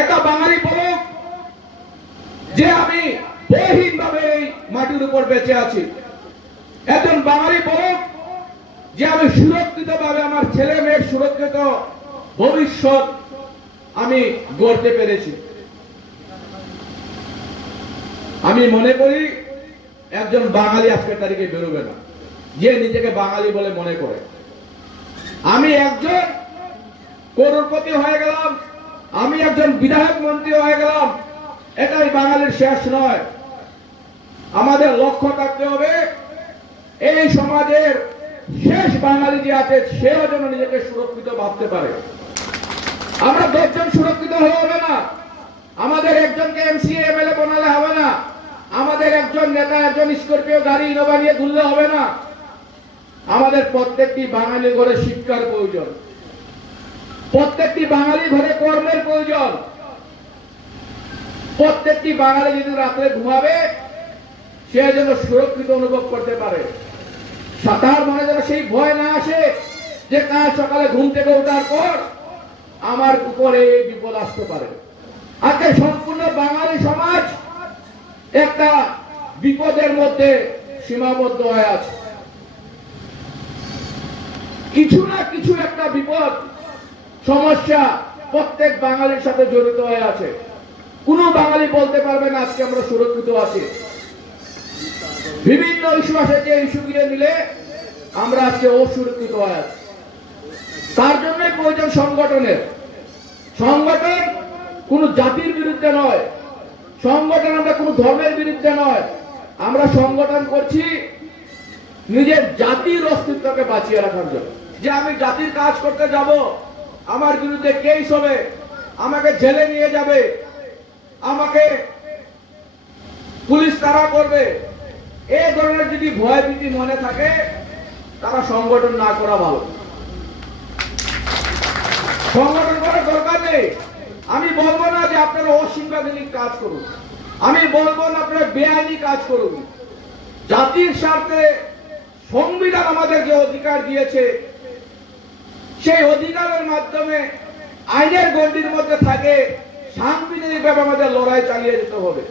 একটা বাঙালি বলুক যে আমি বহিন ভাবে এই মাটির উপর বেঁচে আছি। একজন বাঙালি বলুক যে আমি সুরক্ষিত ভাবে আমার ছেলে মেয়ের সুরক্ষিত ভবিষ্যৎ আমি গড়তে পেরেছি। আমি মনে করি একজন বাঙালি আজকের তারিখে বেরোবে না যে নিজেকে বাঙালি বলে মনে করে। আমি একজন করোড়পতি হয়ে গেলাম, আমি একজন বিধায়ক মন্ত্রী হয়ে গেলাম, এটাই বাঙালির শেষ নয়। আমাদের লক্ষ্য থাকতে হবে এই সমাজের শেষ বাঙালি যে আছে সেও যেন নিজেকে সুরক্ষিত ভাবতে পারে। আমরা 10 জন সুরক্ষিত হলে হবে না, আমাদের একজনকে এমসিএ এমএলএ বানালে হবে না, আমাদের একজন নেতা একজন স্করপিও গাড়ি ইনোভা নিয়ে ঘুরলে হবে না। আমাদের প্রত্যেকটি বাঙালি ঘরে শিক্ষার প্রয়োজন, প্রত্যেকটি বাঙালি ঘরে কর্মের প্রয়োজন। প্রত্যেকটি বাঙালি যদি রাত্রে ঘুমাবে সে যেন সুরক্ষিত অনুভব করতে পারে, তার মনে যেন সেই ভয় না আসে যে কাল সকালে ঘুম থেকে ওঠার পর আমার উপরে এই বিপদ আসতে পারে। আজকে সম্পূর্ণ বাঙালি সমাজ একটা বিপদের মধ্যে সীমাবদ্ধ হয়ে আছে। কিছু না কিছু একটা বিপদ সমস্যা প্রত্যেক বাঙালির সাথে জড়িত হয়ে আছে। কোন বাঙালি বলতে পারবে না আজকে আমরা সুরক্ষিত আছি। বিভিন্ন ইস্যু আসে, যে ইস্যুগুলো মিলে আমরা আজকে অসুরক্ষিত হয়ে আছি। তার জন্য প্রয়োজন সংগঠনের। সংগঠন কোন জাতির বিরুদ্ধে নয়, সংগঠন আমরা কোন ধর্মের বিরুদ্ধে নয়। আমরা সংগঠন করছি নিজের জাতির অস্তিত্বকে বাঁচিয়ে রাখার জন্য। যে আমি জাতির কাজ করতে যাব, আমার বিরুদ্ধে কেস হবে, আমাকে জেলে নিয়ে যাবে, আমাকে পুলিশ তাড়া করবে, এই ধরনের যদি ভয় ভীতি মনে থাকে তারা সংগঠন না করা ভালো। সংগঠন করার দরকার নেই। আমি বলবো না যে আপনারা অসাংবিধানিক কাজ করুন, আমি বলবো না আপনারা বেআইনি কাজ করুন। জাতির স্বার্থে সংবিধান আমাদের যে অধিকার দিয়েছে সেই অধিকারের মাধ্যমে আইনের গণ্ডির মধ্যে থাকে সাংবিধানিকভাবে আমাদের লড়াই চালিয়ে যেতে হবে।